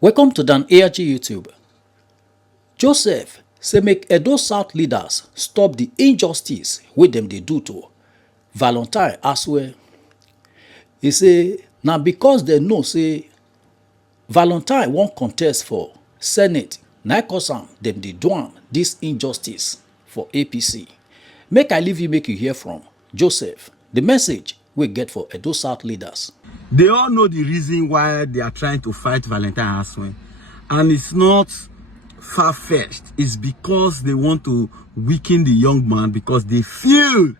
Welcome to Dan ARG YouTube. Joseph say make Edo South leaders stop the injustice wey dem dey do to Valentine as well. He say na because dem know say Valentine wan contest for Senate na cause am dem dey do am dis injustice for APC. Make I leave you make you hear from Joseph the message wey get for Edo South leaders. They all know the reason why they are trying to fight Valentine Aswen. And it's not far-fetched. It's because they want to weaken the young man because they feel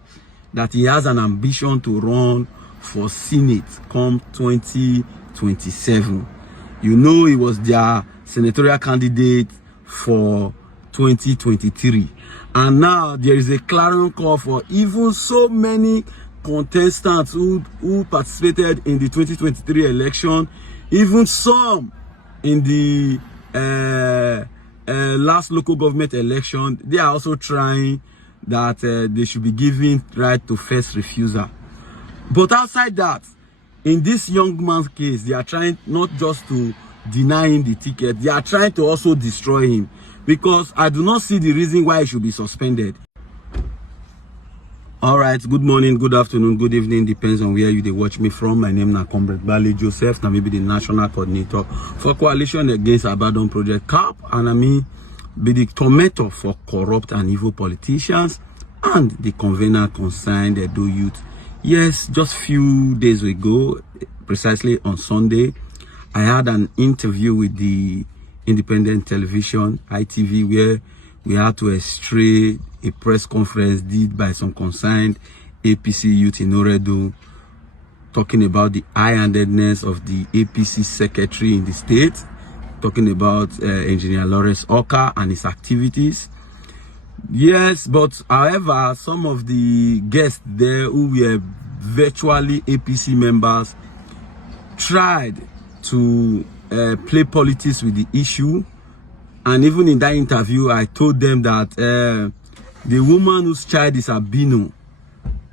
that he has an ambition to run for Senate come 2027. You know, he was their senatorial candidate for 2023. And now there is a clarion call for even so many contestants who participated in the 2023 election, even some in the last local government election. They are also trying that they should be given right to first refusal. But outside that, in this young man's case, they are trying not just to deny him the ticket, they are trying to also destroy him, because I do not see the reason why he should be suspended. All right, good morning, good afternoon, good evening, depends on where you watch me from. My name is Comrade Bali Joseph, na maybe the national coordinator for Coalition Against Abaddon Project CAP, and I mean be the tormentor for corrupt and evil politicians and the convener concerned Edo youth. Yes, just few days ago, precisely on Sunday, I had an interview with the independent television ITV where we had to estray a press conference did by some concerned APC youth in Oredo, talking about the high-handedness of the APC secretary in the state, talking about Engineer Lawrence Oka and his activities. Yes, but however, some of the guests there who were virtually APC members tried to play politics with the issue. And even in that interview, I told them that the woman whose child is albino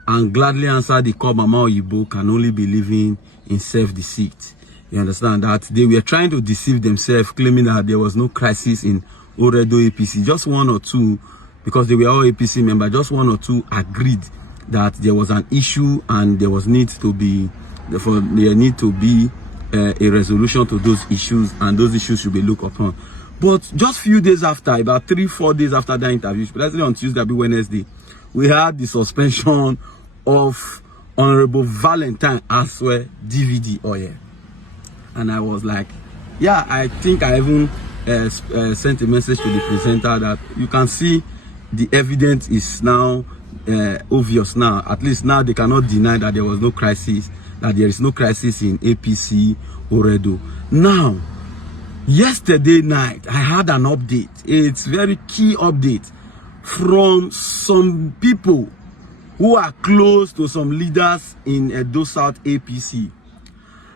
and gladly answered the call Mama Oyibo can only be living in self-deceit. You understand that they were trying to deceive themselves, claiming that there was no crisis in Oredo APC. Just one or two, because they were all APC members, just one or two agreed that there was an issue and there was need to be, therefore there need to be a resolution to those issues, and those issues should be looked upon. But just few days after, about 3-4 days after that interview, especially on Tuesday, Wednesday, we had the suspension of Honorable Valentine Aswe DVD oil. And I was like, yeah, I think I even sent a message to the presenter that you can see the evidence is now obvious now. At least now they cannot deny that there was no crisis, that there is no crisis in APC Oredo. Now, yesterday night, I had an update. It's very key update from some people who are close to some leaders in Edo South APC.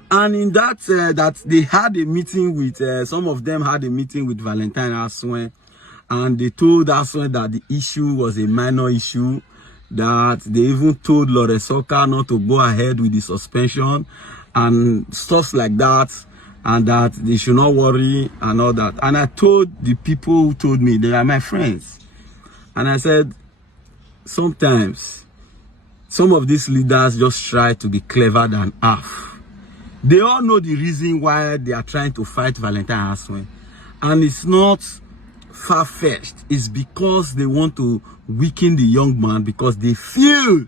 And in that, that they had a meeting with, some of them had a meeting with Valentine Aswen, and they told Aswen that the issue was a minor issue, that they even told Lawrence Oka not to go ahead with the suspension and stuff like that, and that they should not worry and all that. And I told the people who told me, they are my friends, and I said, sometimes some of these leaders just try to be clever than half. They all know the reason why they are trying to fight Valentine Aswen, and it's not far-fetched. It's because they want to weaken the young man because they feel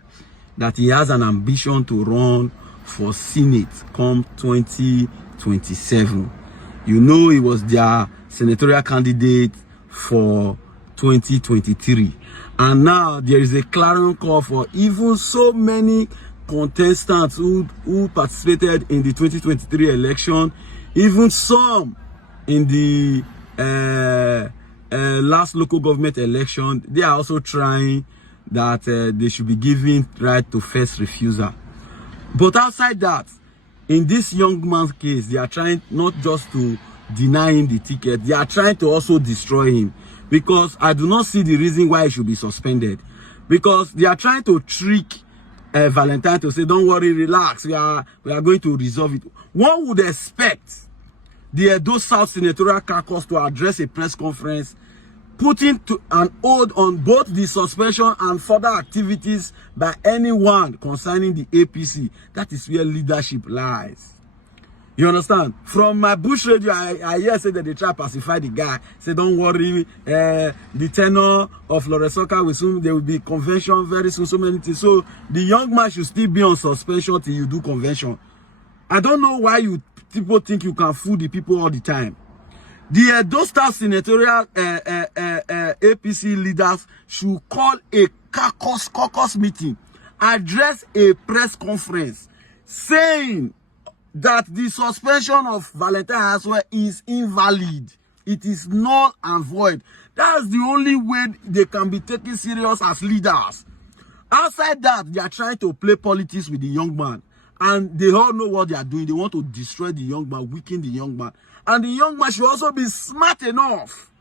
that he has an ambition to run for Senate come 2027. You know, he was their senatorial candidate for 2023. And now there is a clarion call for even so many contestants who participated in the 2023 election, even some in the last local government election. They are also trying that they should be given right to first refusal. But outside that, in this young man's case, they are trying not just to deny him the ticket, they are trying to also destroy him, because I do not see the reason why he should be suspended, because they are trying to trick Valentine to say, don't worry, relax, we are going to resolve it. One would expect the Edo South Senatorial Caucus to address a press conference, putting an hold on both the suspension and further activities by anyone concerning the APC. That is where leadership lies. You understand? From my bush radio, I hear say that they try to pacify the guy. Say, don't worry, the tenor of Loresoka will soon, there will be convention very soon, so many things. So the young man should still be on suspension till you do convention. I don't know why people think you can fool the people all the time. The Edo State Senatorial APC leaders should call a caucus meeting, address a press conference, saying that the suspension of Valentine Aswe is invalid. It is null and void. That's the only way they can be taken serious as leaders. Outside that, they are trying to play politics with the young man. And they all know what they are doing. They want to destroy the young man, weaken the young man. And the young man should also be smart enough.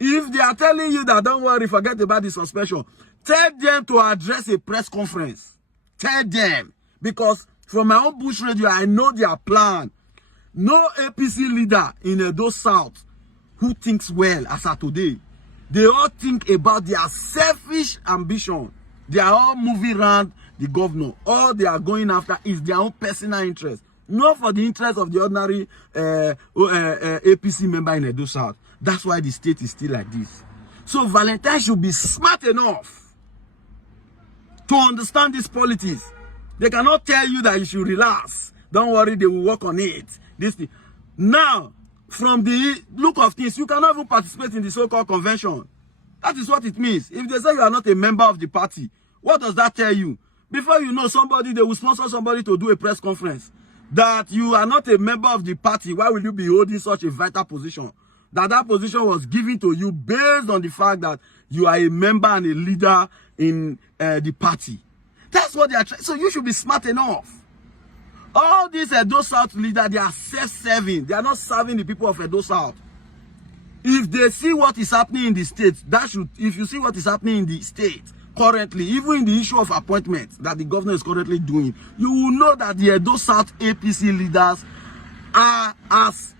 If they are telling you that, don't worry, forget about the suspension, tell them to address a press conference. Tell them. Because from my own bush radio, I know their plan. No APC leader in Edo South who thinks well as of today. They all think about their selfish ambition. They are all moving around the governor. All they are going after is their own personal interest. Not for the interest of the ordinary APC member in Edo South. That's why the state is still like this. So Valentine should be smart enough to understand this politics. They cannot tell you that you should relax. Don't worry, they will work on it. This thing. Now, from the look of things, you cannot even participate in the so-called convention. That is what it means. If they say you are not a member of the party, what does that tell you? Before you know somebody, they will sponsor somebody to do a press conference. That you are not a member of the party, why will you be holding such a vital position? That position was given to you based on the fact that you are a member and a leader in the party. That's what they are trying. So you should be smart enough. All these Edo South leaders, they are self-serving. They are not serving the people of Edo South. If they see what is happening in the state, if you see what is happening in the state currently, even in the issue of appointments that the governor is currently doing, you will know that the Edo South APC leaders are as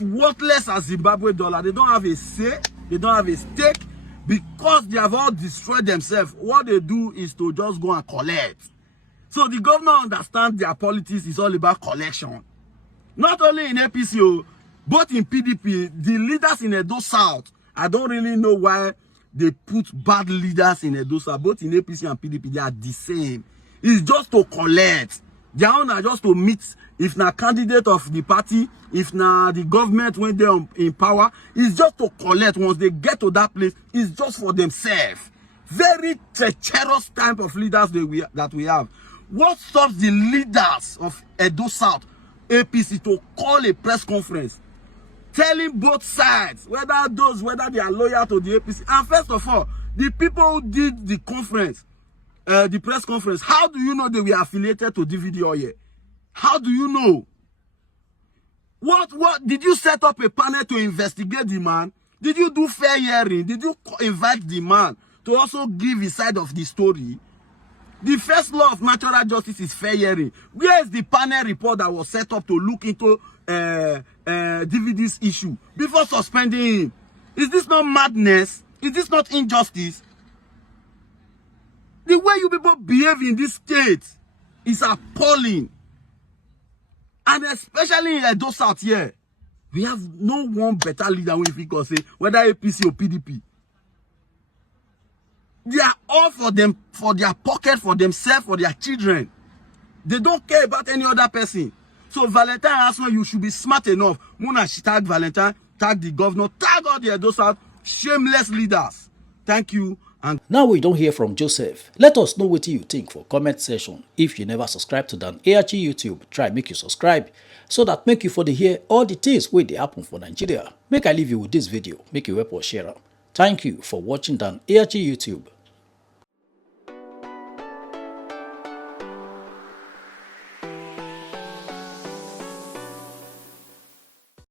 worthless as Zimbabwe dollar. They don't have a say, they don't have a stake, because they have all destroyed themselves. What they do is to just go and collect. So the governor understands their politics is all about collection. Not only in APC, but in PDP, the leaders in Edo South, I don't really know why they put bad leaders in Edo South. Both in APC and PDP, they are the same. It's just to collect. Their own are just to meet, if na candidate of the party, if na the government when they're in power, it's just to collect. Once they get to that place, it's just for themselves. Very treacherous type of leaders that we have. What stops the leaders of Edo South APC to call a press conference, telling both sides whether they are loyal to the APC? And first of all, the people who did the conference, the press conference, how do you know they were affiliated to DVD Oye? How do you know? What did you set up a panel to investigate the man? Did you do fair hearing? Did you invite the man to also give his side of the story? The first law of natural justice is fair hearing. Where is the panel report that was set up to look into DVD's issue before suspending him? Is this not madness? Is this not injustice? The way you people behave in this state is appalling. And especially in Edo South here, we have no one better leader if we can say, whether APC or PDP. They are all for them, for their pocket, for themselves, for their children. They don't care about any other person. So Valentine Aswe, you should be smart enough. Muna tag Valentine, tag the governor, tag all the Edo South shameless leaders. Thank you. And now we don't hear from Joseph. Let us know what you think for comment section. If you never subscribe to Dan ARG YouTube, try make you subscribe so that make you for the hear all the things where they happen for Nigeria. Make I leave you with this video. Make you help or share. Thank you for watching Dan ARG YouTube.